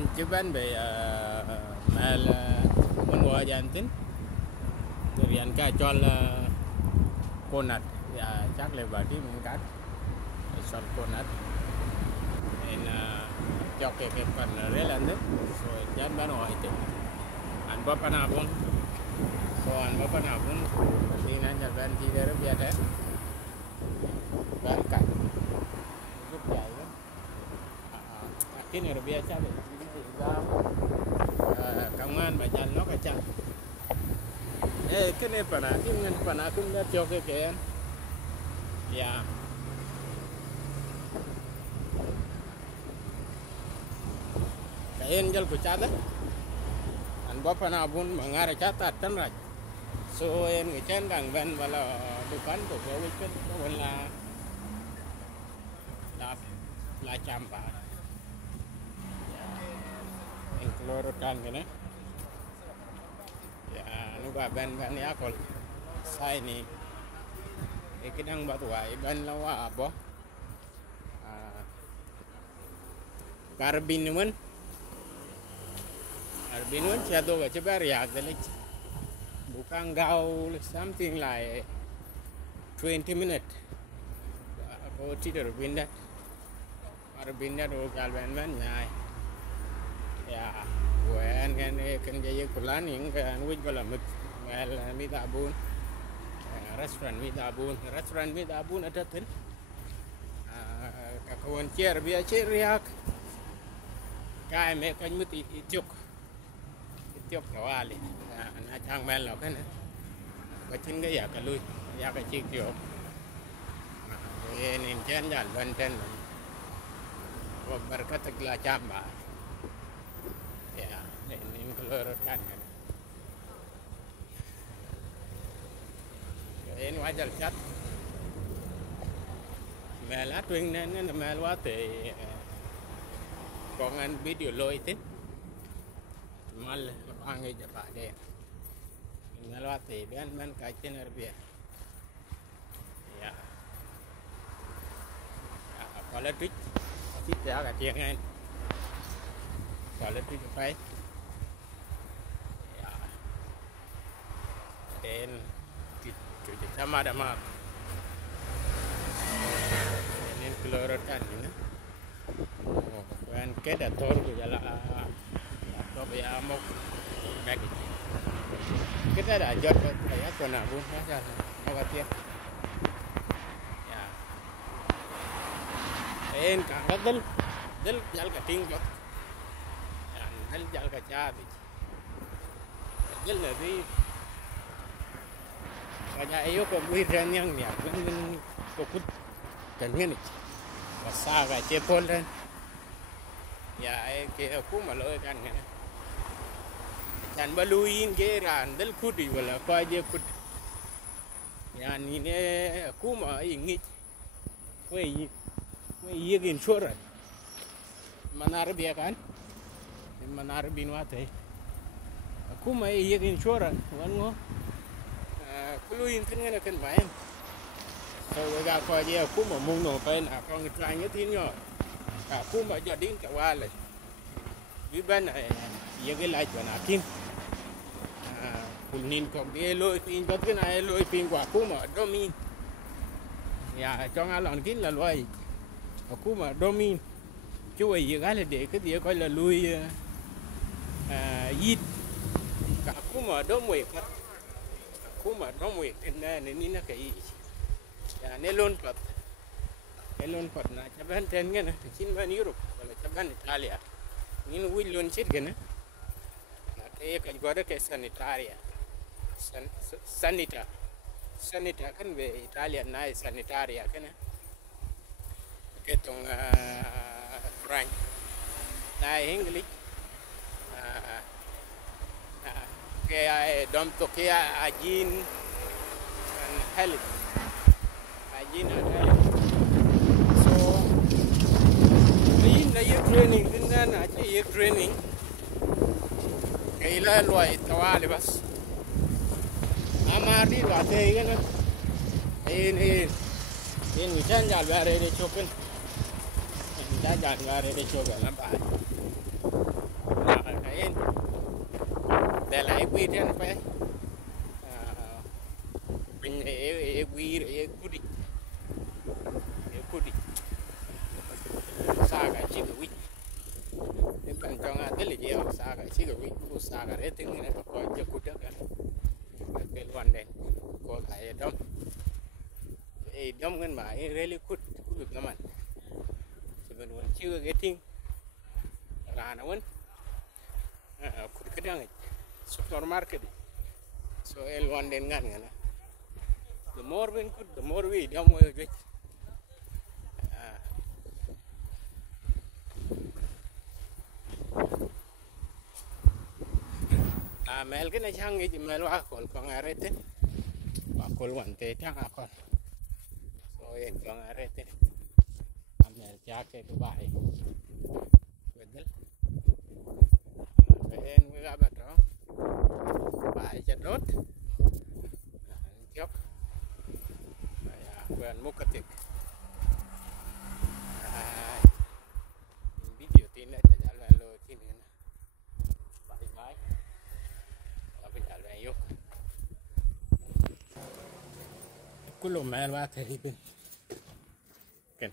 an jiban be mal mun wajantin rian ka chol konat ya chắc là bà đi mình cắt son konat en cho cái phần relan đấy rồi jangan ban hỏi itu an bapa nabun so an bapa nabun di nanya ban di daerah biasa ban kan giúp dài lắm cái này là biasa deh công an bà dàn nó cả chăng cái này pana cái ngân pana cũng đã cho cái kén ya cái angel của cha đó anh bapa na bun mangara chata tan raj so en người chen gang ven wala dukan của cái weekend nó là champa en kloro kan cái ya nuga ben ya kol sai ni ikidang batuai ben lawa abo karbin man shadow ga cebar ya dalek bukan gaul something like 20 minutes ko tidur bindat karbinda do galben man nyai ya wen kan jaya kulan yang kan wujud bala mik mel mi tabun restoran mi tabun ada ten kawan cer biar cer riak kai me kan muti itiok kawali na chang mel lo kan bacin ga ya kalui ya ka cik tiok nin chen jan ban ten berkat gla chamba ini keluar kan ini wajar chat mela twing nên là mel quá thì còn anh video lôi thế mal ang ấy chụp đây mel quá thì bên cái trên ở bên ya kalau twitch ya cả chuyện anh kalau twitch phải dan cuci sama ada mak ini kelorotan ini kan keda tor ku jala to ya amok bagi kita ada jod kayak kona bu masa mau tiap ya en ka dal jal ka ting jot dal jal ka chabi dal nabi kaya ayo ko buiran yang niya kun kokut kanyan masaga chepol dan ya ke aku malo kan ngene dan baluin ke randel kudi wala pa je kut ya ni ne aku ma ingi we yegin shora manar biya kan manar binwate aku ma yegin shora wango kuluin kan ngene kan baen so ga ko je aku ma mung no pe na con trai nhớ tin nhỏ aku ma giờ đến cả qua lại vì bên này giờ cái lại cho na kim kunin ko ge lôi pin có cái này lôi pin của aku ma domin ya cho nga lon kin là lôi aku ma domin chú ấy giờ cái để cái gì coi là lui yit aku ma domwe kuma domwe tena ni na kai ya nelon pat na chaban ten ngena chin ban Europe wala chaban Italia nin wilon chit gena na te ka goda ke sanita kan be Italia na sanitaria kana ke tong French na English kayak dom to kayak ajin and health so ini na training din na training kaila loy tawali bas amari wa te gana ini wican jal bare de choken jal bare de choken lampai kain để lại quy trên phải mình quy kudi sa cái chi cái cái bên trong cái là gì sa cái chi cái sa cái đấy tiếng này có cho cút đó cái loan đen có cái đông cái mà really cút được nó mà sebenarnya chưa cái tiếng là nó vẫn cút cái đó supermarket so loan đen ngan ngan the more we could the more we đông rồi mel cái này chăng cái mel wa kol con arete wa kol wan te chăng à con rồi con arete mel cha cái bài betul ben we ga batro bài chặt đốt chốc quen múc cái video tin này chả là lôi tin này bài máy bây giờ là yêu cú lùm mẹ ba thì bên